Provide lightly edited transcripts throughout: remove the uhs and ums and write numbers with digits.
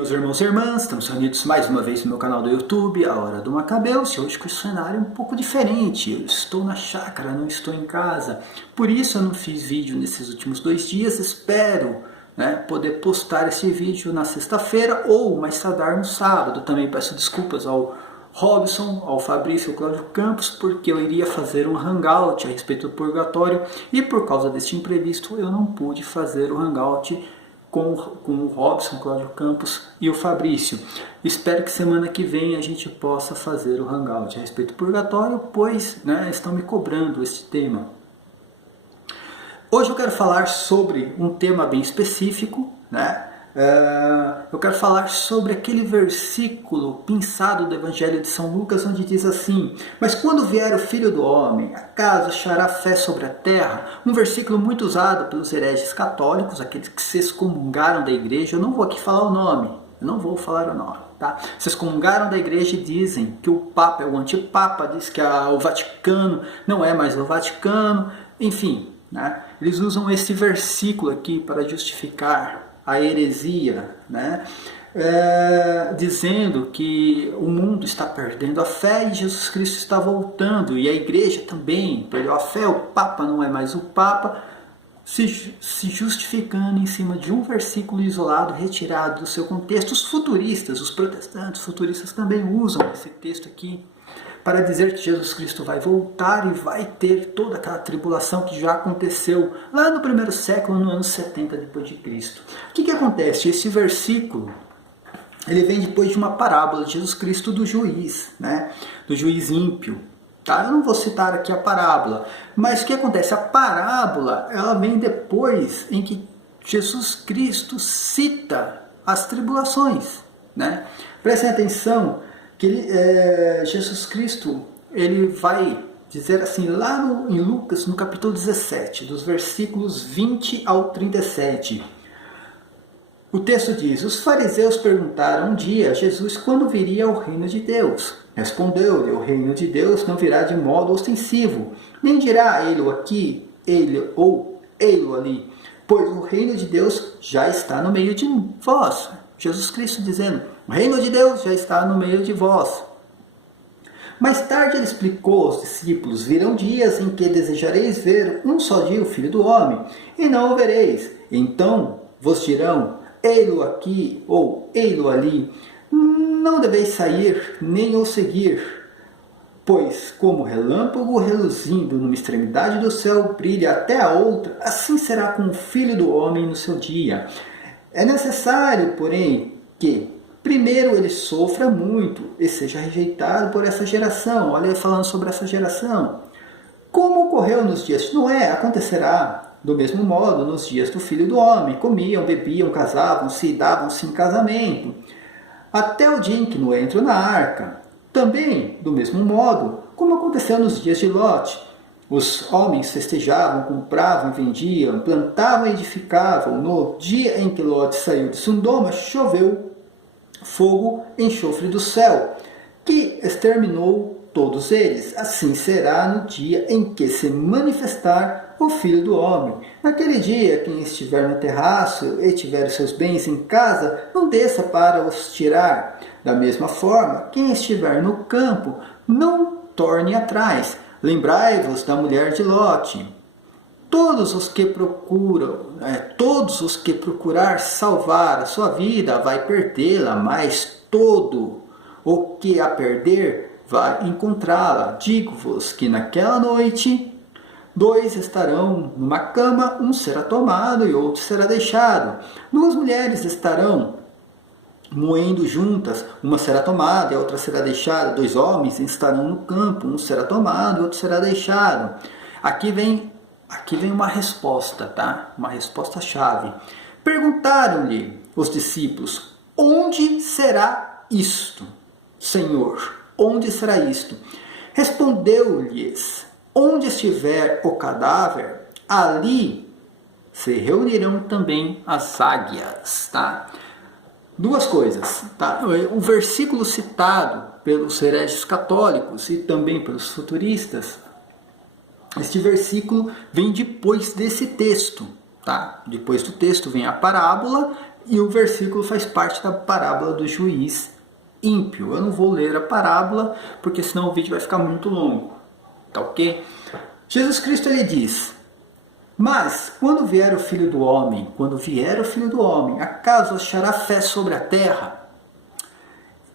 meus irmãos e irmãs, estamos reunidos mais uma vez no meu canal do YouTube, A Hora do Macabeus, e hoje com o cenário um pouco diferente. Eu estou na chácara, não estou em casa, por isso eu não fiz vídeo nesses últimos 2 dias, espero poder postar esse vídeo na sexta-feira ou mais tardar no sábado. Também peço desculpas ao Robson, ao Fabrício e ao Cláudio Campos, porque eu iria fazer um hangout a respeito do purgatório e por causa deste imprevisto eu não pude fazer o hangout com o Robson, o Cláudio Campos e o Fabrício. Espero que semana que vem a gente possa fazer o hangout a respeito do purgatório, pois estão me cobrando este tema. Hoje eu quero falar sobre um tema bem específico, eu quero falar sobre aquele versículo pensado do Evangelho de São Lucas, onde diz assim: mas quando vier o Filho do Homem, acaso achará fé sobre a terra? Um versículo muito usado pelos hereges católicos, aqueles que se excomungaram da igreja. Eu não vou aqui falar o nome, tá? Se excomungaram da igreja e dizem que o Papa é o antipapa, diz que o Vaticano não é mais o Vaticano, enfim, eles usam esse versículo aqui para justificar a heresia, dizendo que o mundo está perdendo a fé e Jesus Cristo está voltando, e a igreja também perdeu a fé, o Papa não é mais o Papa, se justificando em cima de um versículo isolado, retirado do seu contexto. Os futuristas, os protestantes futuristas também usam esse texto aqui para dizer que Jesus Cristo vai voltar e vai ter toda aquela tribulação que já aconteceu lá no primeiro século, no ano 70 depois de Cristo. O que acontece? Esse versículo, ele vem depois de uma parábola de Jesus Cristo do juiz, do juiz ímpio. Tá? Eu não vou citar aqui a parábola, mas o que acontece? A parábola, ela vem depois em que Jesus Cristo cita as tribulações. Prestem atenção que Jesus Cristo ele vai dizer assim, lá em Lucas, no capítulo 17, dos versículos 20 ao 37. O texto diz: os fariseus perguntaram um dia a Jesus quando viria o reino de Deus. Respondeu-lhe: o reino de Deus não virá de modo ostensivo, nem dirá ele aqui, ele ou ele ali, pois o reino de Deus já está no meio de vós. Jesus Cristo dizendo: o reino de Deus já está no meio de vós. Mais tarde ele explicou aos discípulos: virão dias em que desejareis ver um só dia o Filho do Homem, e não o vereis. Então vos dirão: ei-lo aqui ou ei-lo ali. Não deveis sair nem o seguir, pois como relâmpago reluzindo numa extremidade do céu brilha até a outra, assim será com o Filho do Homem no seu dia. É necessário, porém, que primeiro ele sofra muito e seja rejeitado por essa geração. Olha aí falando sobre essa geração. Como ocorreu nos dias de Noé, acontecerá do mesmo modo nos dias do Filho do Homem. Comiam, bebiam, casavam-se e davam-se em casamento, até o dia em que Noé entrou na arca. Também, do mesmo modo, como aconteceu nos dias de Lote. Os homens festejavam, compravam e vendiam, plantavam e edificavam. No dia em que Lote saiu de Sodoma, choveu fogo, enxofre do céu, que exterminou todos eles. Assim será no dia em que se manifestar o Filho do Homem. Naquele dia, quem estiver no terraço e tiver os seus bens em casa, não desça para os tirar. Da mesma forma, quem estiver no campo, não torne atrás. Lembrai-vos da mulher de Lote. Todos os que procurar salvar a sua vida vai perdê-la, mas todo o que a perder vai encontrá-la. Digo-vos que naquela noite 2 estarão numa cama, um será tomado e outro será deixado. 2 mulheres estarão moendo juntas, uma será tomada e a outra será deixada. 2 homens estarão no campo, um será tomado e outro será deixado. Aqui vem uma resposta, tá? Uma resposta-chave. Perguntaram-lhe os discípulos: onde será isto, Senhor? Onde será isto? Respondeu-lhes: onde estiver o cadáver, ali se reunirão também as águias, tá? 2 coisas, tá? O versículo citado pelos hereges católicos e também pelos futuristas, este versículo vem depois desse texto, tá? Depois do texto vem a parábola E o versículo faz parte da parábola do juiz ímpio. Eu não vou ler a parábola, porque senão o vídeo vai ficar muito longo. Tá ok? Jesus Cristo ele diz: mas quando vier o Filho do Homem, acaso achará fé sobre a terra?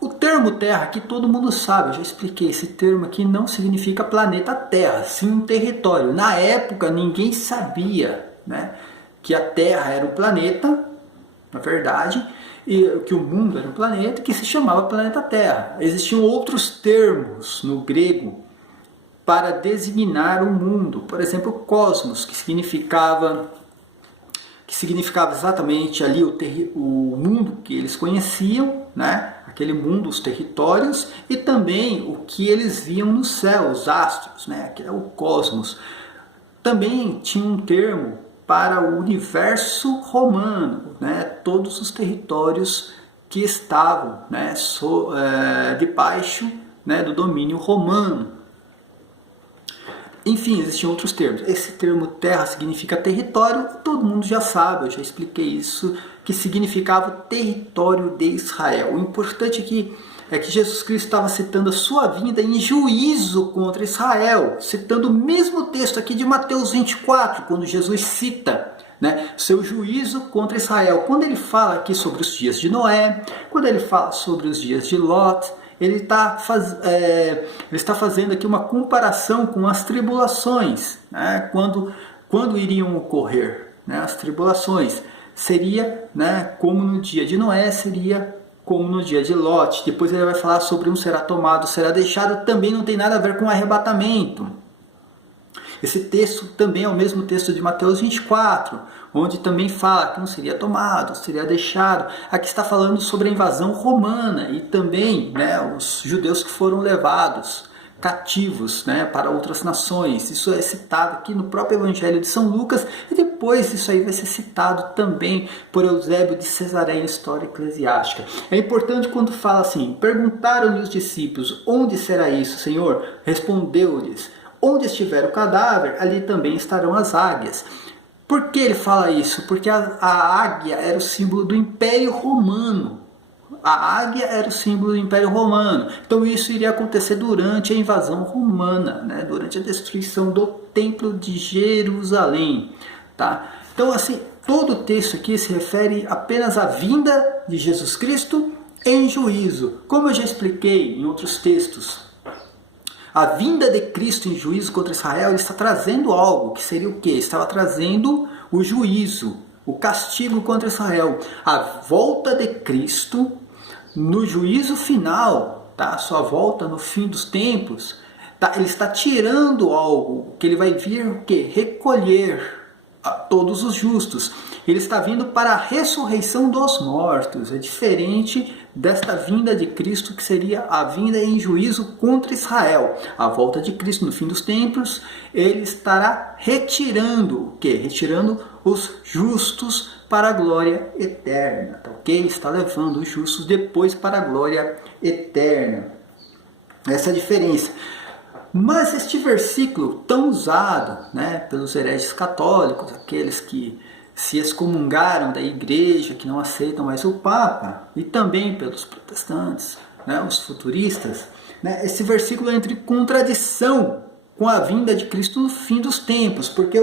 O termo terra aqui todo mundo sabe, eu já expliquei, esse termo aqui não significa planeta Terra, sim um território. Na época ninguém sabia, né, que a Terra era um planeta, na verdade, e que o mundo era um planeta que se chamava planeta Terra. Existiam outros termos no grego para designar o mundo, por exemplo, cosmos, que significava exatamente ali o mundo que eles conheciam, né? Aquele mundo, os territórios, e também o que eles viam no céu, os astros, né? Que é o cosmos. Também tinha um termo para o universo romano, né? Todos os territórios que estavam, né? Debaixo, né? Do domínio romano. Enfim, existiam outros termos. Esse termo terra significa território, todo mundo já sabe, eu já expliquei isso, que significava o território de Israel. O importante aqui é que Jesus Cristo estava citando a sua vinda em juízo contra Israel, citando o mesmo texto aqui de Mateus 24, quando Jesus cita, né, seu juízo contra Israel. Quando ele fala aqui sobre os dias de Noé, quando ele fala sobre os dias de Lot, ele está fazendo aqui uma comparação com as tribulações, né? Quando iriam ocorrer, né? As tribulações. Seria, né, como no dia de Noé, seria como no dia de Lot. Depois ele vai falar sobre um será tomado, será deixado, também não tem nada a ver com arrebatamento. Esse texto também é o mesmo texto de Mateus 24, onde também fala que não seria tomado, seria deixado. Aqui está falando sobre a invasão romana e também, né, os judeus que foram levados cativos, né, para outras nações. Isso é citado aqui no próprio Evangelho de São Lucas e depois isso aí vai ser citado também por Eusébio de Cesareia em História Eclesiástica. É importante quando fala assim: perguntaram-lhe os discípulos, onde será isso, Senhor? Respondeu-lhes: onde estiver o cadáver, ali também estarão as águias. Por que ele fala isso? Porque a águia era o símbolo do Império Romano. A águia era o símbolo do Império Romano. Então isso iria acontecer durante a invasão romana, né? Durante a destruição do Templo de Jerusalém. Tá? Então assim, todo o texto aqui se refere apenas à vinda de Jesus Cristo em juízo. Como eu já expliquei em outros textos, a vinda de Cristo em juízo contra Israel, ele está trazendo algo, que seria o quê? Estava trazendo o juízo, o castigo contra Israel. A volta de Cristo no juízo final, tá? A sua volta no fim dos tempos, tá? Ele está tirando algo, que ele vai vir o quê? Recolher a todos os justos. Ele está vindo para a ressurreição dos mortos. É diferente desta vinda de Cristo, que seria a vinda em juízo contra Israel. A volta de Cristo no fim dos tempos, ele estará retirando o quê? Retirando os justos para a glória eterna, tá ok? Está levando os justos depois para a glória eterna. Essa é a diferença. Mas este versículo tão usado, né, pelos hereges católicos, aqueles que se excomungaram da igreja, que não aceitam mais o Papa, e também pelos protestantes, né, os futuristas, né, esse versículo entra em contradição com a vinda de Cristo no fim dos tempos, porque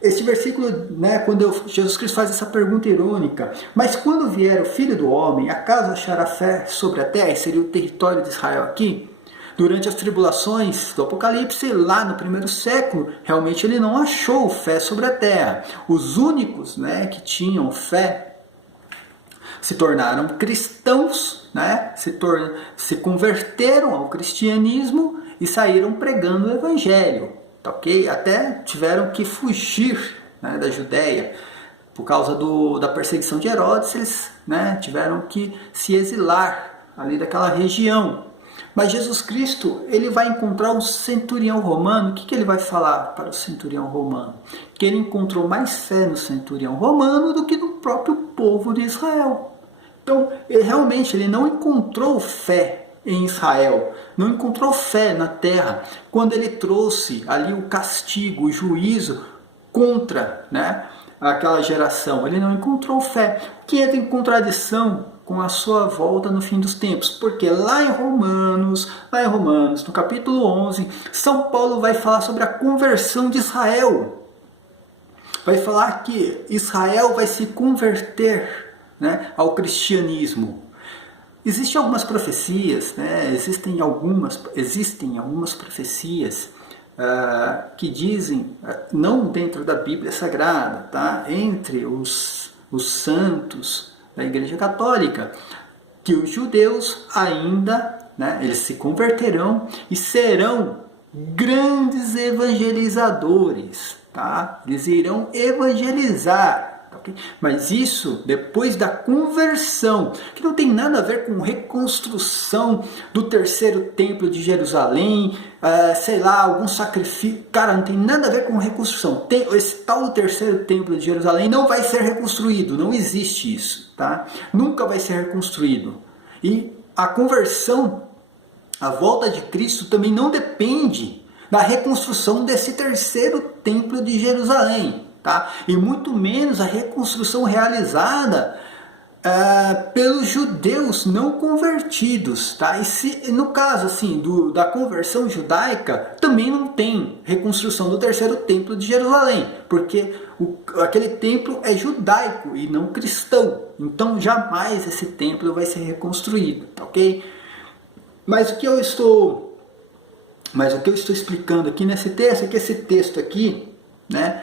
este versículo, né, quando Jesus Cristo faz essa pergunta irônica, mas quando vier o Filho do Homem, acaso achará fé sobre a terra? E seria o território de Israel aqui? Durante as tribulações do Apocalipse, lá no primeiro século, realmente ele não achou fé sobre a terra. Os únicos, né, que tinham se tornaram cristãos, né, se converteram ao cristianismo e saíram pregando o evangelho. Tá, okay? Até tiveram que fugir, né, da Judéia. Por causa da perseguição de Herodes, eles, né, tiveram que se exilar ali daquela região. Mas Jesus Cristo, ele vai encontrar um centurião romano. O que ele vai falar para o centurião romano? Que ele encontrou mais fé no centurião romano do que no próprio povo de Israel. Então, realmente, ele não encontrou fé em Israel, não encontrou fé na terra, quando ele trouxe ali o castigo, o juízo contra, né, aquela geração? Ele não encontrou fé, que entra em contradição com a sua volta no fim dos tempos. Porque lá em Romanos, no capítulo 11, São Paulo vai falar sobre a conversão de Israel. Vai falar que Israel vai se converter, né, ao cristianismo. Existem algumas profecias, né, existem algumas profecias que dizem, não dentro da Bíblia Sagrada, tá, entre os santos da Igreja Católica, que os judeus ainda, né, eles se converterão e serão grandes evangelizadores, tá? Eles irão evangelizar, tá, okay? Mas isso depois da conversão, que não tem nada a ver com reconstrução do terceiro templo de Jerusalém, sei lá, algum sacrifício. Cara, não tem nada a ver com reconstrução. Esse tal do terceiro templo de Jerusalém não vai ser reconstruído, não existe isso, tá? Nunca vai ser reconstruído. E a conversão, a volta de Cristo também não depende da reconstrução desse terceiro templo de Jerusalém, tá? E muito menos a reconstrução realizada pelos judeus não convertidos, tá? E no caso assim da conversão judaica, também não tem reconstrução do terceiro templo de Jerusalém, porque aquele templo é judaico e não cristão, então jamais esse templo vai ser reconstruído, tá, ok? Mas o que eu estou explicando aqui nesse texto é que esse texto aqui, né,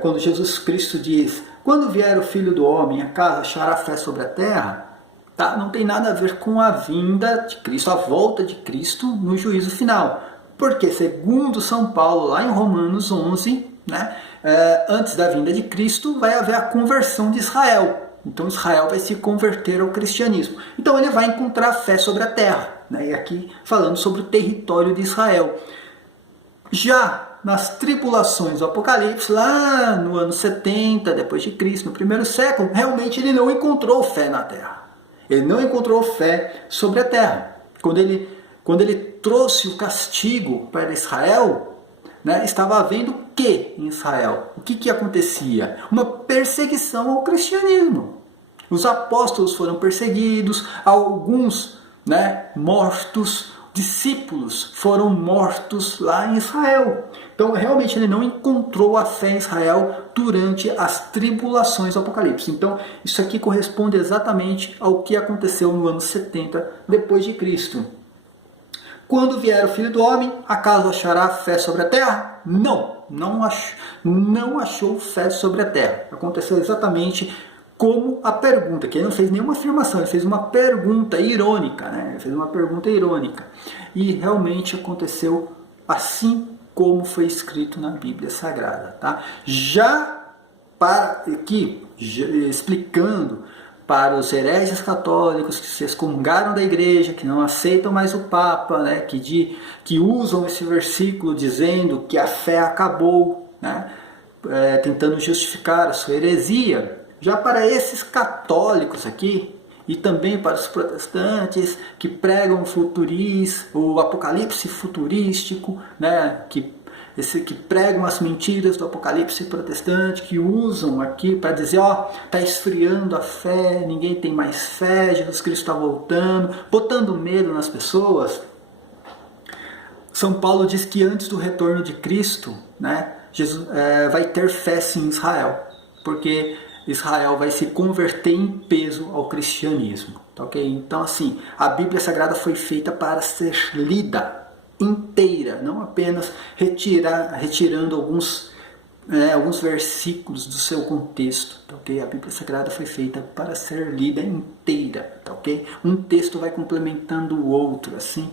quando Jesus Cristo diz: quando vier o Filho do Homem, acaso achará fé sobre a terra? Tá? Não tem nada a ver com a vinda de Cristo, a volta de Cristo no juízo final. Porque, segundo São Paulo, lá em Romanos 11, né, antes da vinda de Cristo, vai haver a conversão de Israel. Então Israel vai se converter ao cristianismo. Então ele vai encontrar fé sobre a terra, né? E aqui falando sobre o território de Israel. Já nas tribulações do Apocalipse, lá no ano 70 depois de Cristo, no primeiro século, realmente ele não encontrou fé na terra. Ele não encontrou fé sobre a terra. Quando ele trouxe o castigo para Israel, né, estava havendo o que em Israel? O que acontecia? Uma perseguição ao cristianismo. Os apóstolos foram perseguidos, alguns, né, mortos, discípulos foram mortos lá em Israel. Então realmente ele não encontrou a fé em Israel durante as tribulações do Apocalipse. Então isso aqui corresponde exatamente ao que aconteceu no ano 70 depois de Cristo. Quando vier o Filho do Homem, acaso achará fé sobre a terra? Não achou fé sobre a terra. Aconteceu exatamente como a pergunta, que ele não fez nenhuma afirmação, ele fez uma pergunta irônica, né? Ele fez uma pergunta irônica. E realmente aconteceu assim como foi escrito na Bíblia Sagrada, tá? Já para aqui, explicando para os hereges católicos que se excomungaram da igreja, que não aceitam mais o Papa, né, que usam esse versículo dizendo que a fé acabou, né, tentando justificar a sua heresia. Já para esses católicos aqui, e também para os protestantes que pregam o apocalipse futurístico, né, que pregam as mentiras do apocalipse protestante, que usam aqui para dizer, está esfriando a fé, ninguém tem mais fé, Jesus Cristo está voltando, botando medo nas pessoas. São Paulo diz que antes do retorno de Cristo, né, Jesus vai ter fé sim em Israel, porque Israel vai se converter em peso ao cristianismo, tá, ok? Então assim, a Bíblia Sagrada foi feita para ser lida inteira, não apenas retirando alguns versículos do seu contexto, tá, ok? A Bíblia Sagrada foi feita para ser lida inteira, tá, ok? Um texto vai complementando o outro, assim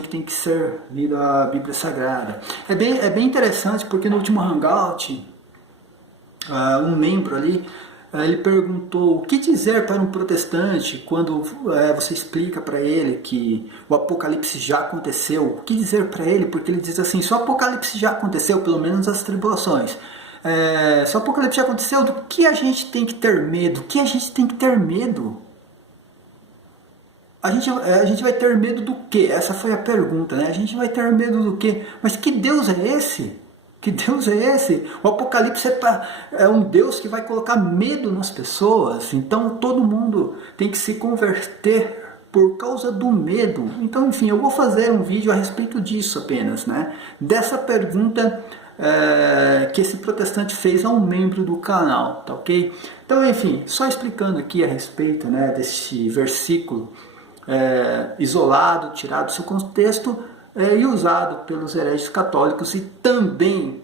que tem que ser lida a Bíblia Sagrada. É bem interessante, porque no último Hangout, um membro ali, ele perguntou o que dizer para um protestante quando você explica para ele que o Apocalipse já aconteceu. O que dizer para ele? Porque ele diz assim, se o Apocalipse já aconteceu, pelo menos as tribulações, se o Apocalipse já aconteceu, do que a gente tem que ter medo? O que a gente tem que ter medo? A gente vai ter medo do quê? Essa foi a pergunta, né? A gente vai ter medo do quê? Mas que Deus é esse Que Deus é esse? O Apocalipse é um Deus que vai colocar medo nas pessoas. Então todo mundo tem que se converter por causa do medo. Então, enfim, eu vou fazer um vídeo a respeito disso apenas, né? Dessa pergunta que esse protestante fez a um membro do canal, tá ok? Então, enfim, só explicando aqui a respeito, né, desse versículo isolado, tirado do seu contexto, e usado pelos hereges católicos e também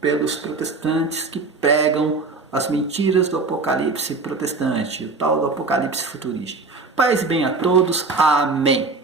pelos protestantes que pregam as mentiras do Apocalipse protestante, o tal do Apocalipse futurista. Paz e bem a todos. Amém.